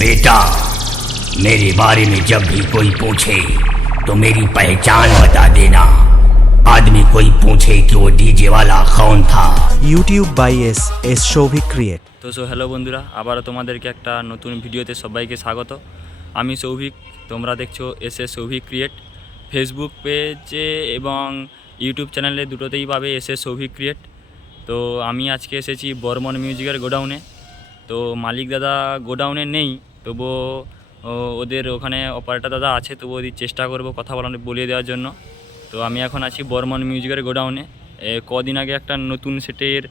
बेटा, मेरे बारे में जब भी कोई पूछे तो मेरी पहचान बता देना। आदमी कोई पूछे कि वो डीजे वाला कौन था। YouTube by S Souvik create. তো হ্যালো বন্ধুরা, আবারও তোমাদেরকে একটা নতুন ভিডিওতে সবাইকে স্বাগত। আমি সৌভিক, তোমরা দেখছো সৌভিক ক্রিয়েট। ফেসবুক পেজে এবং ইউটিউব চ্যানেলে দুটোতেই পাবে সৌভিক ক্রিয়েট। তো আমি আজকে এসেছি বর্মন মিউজিকের গোডাউনে। তো মালিক দাদা গোডাউনে নেই, তবুও ওদের ওখানে অপারেটর দাদা আছে, তবুও ওদের চেষ্টা করব কথা বলিয়ে দেওয়ার জন্য। তো আমি এখন আছি বর্মন মিউজিকের গোডাউনে। কদিন আগে একটা নতুন সেটের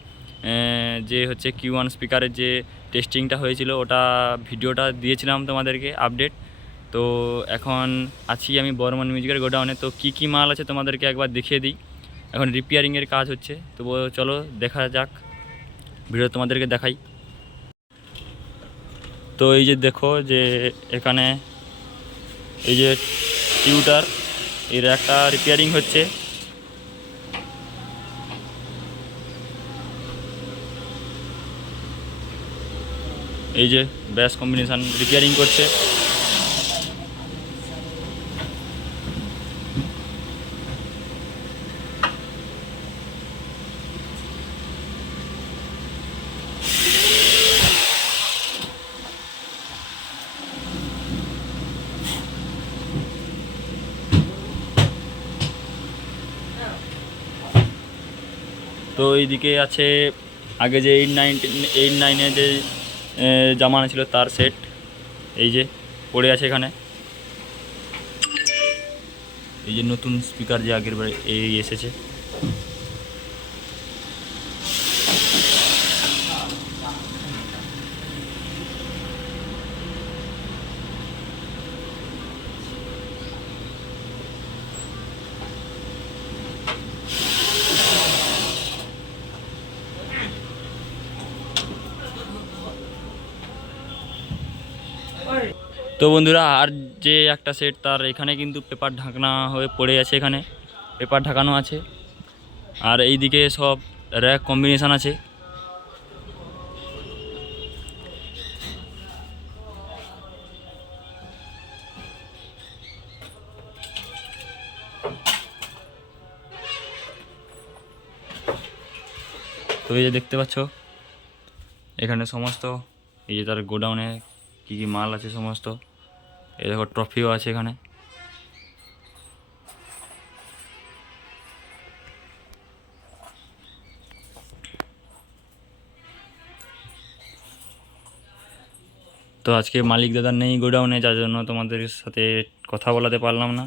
যে হচ্ছে Q1 স্পিকারের যে টেস্টিংটা হয়েছিল, ওটা ভিডিওটা দিয়েছিলাম তোমাদেরকে আপডেট। তো এখন আছি আমি বর্মন মিউজিকের গোডাউনে। তো কী মাল আছে তোমাদেরকে একবার দেখিয়ে দিই। এখন রিপেয়ারিংয়ের কাজ হচ্ছে, তবুও চলো দেখা যাক, ভিডিও তোমাদেরকে দেখাই। তো এই যে দেখো যে এখানে এই যে টিউটার, এর একটা রিপেয়ারিং হচ্ছে। এই যে ব্যাস কম্বিনেশান রিপেয়ারিং করছে। তো এইদিকে আছে আগে যে 8-9 যে জামানা ছিল তার সেট, এই যে পড়ে আছে এখানে। এই যে নতুন স্পিকার যে আগের বার এই এসেছে। তো বন্ধুরা, আর যে একটা সেট তার এখানে কিন্তু পেপার ঢাকনা হয়ে পড়ে আছে, এখানে পেপার ঢাকানো আছে। আর এই দিকে সব র্যাক কম্বিনেশান আছে। তো এই যে দেখতে পাচ্ছ এখানে সমস্ত এই যে তার গোডাউনে কী মাল আছে সমস্ত। এই দেখো ট্রফিও আছে এখানে। তো আজকে মালিক দাদা নেই গোডাউনে, যার জন্য তোমাদের সাথে কথা বলাতে পারলাম না।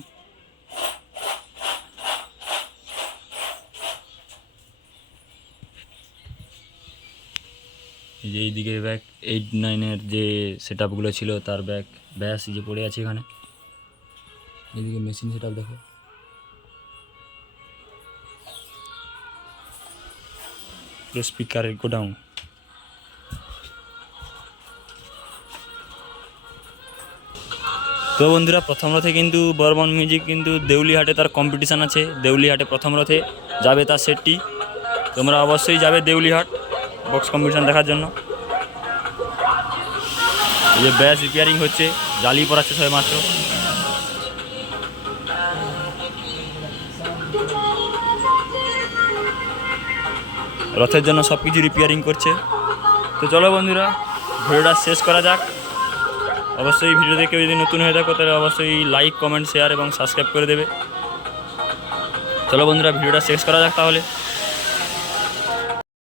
এই যে এইদিকে ব্যাগ 8-9-এর যে সেট আপগুলো ছিল তার ব্যাস যে পড়ে আছে এখানে। এইদিকে মেশিন সেট আপ দেখো। স্পিকারের গোডাউন। তো বন্ধুরা, প্রথম রথে কিন্তু বর্মন মিউজিক কিন্তু দেউলিহাটে তার কম্পিটিশান আছে। দেউলিহাটে প্রথম রথে যাবে তার সেটটি। তোমরা অবশ্যই যাবে দেউলিহাট বক্স কম্পিটিশান দেখার জন্য। এই যে ব্যাস রিপেয়ারিং হচ্ছে, জালি পড়াচ্ছে সবাই মাত্র। রথের জন্য সব কিছু রিপেয়ারিং করছে। তো চলো বন্ধুরা, ভিডিওটা শেষ করা যাক। অবশ্যই ভিডিও দেখে যদি নতুন হয়ে থাকো তাহলে অবশ্যই লাইক, কমেন্ট, শেয়ার এবং সাবস্ক্রাইব করে দেবে। চলো বন্ধুরা, ভিডিওটা শেষ করা যাক তাহলে।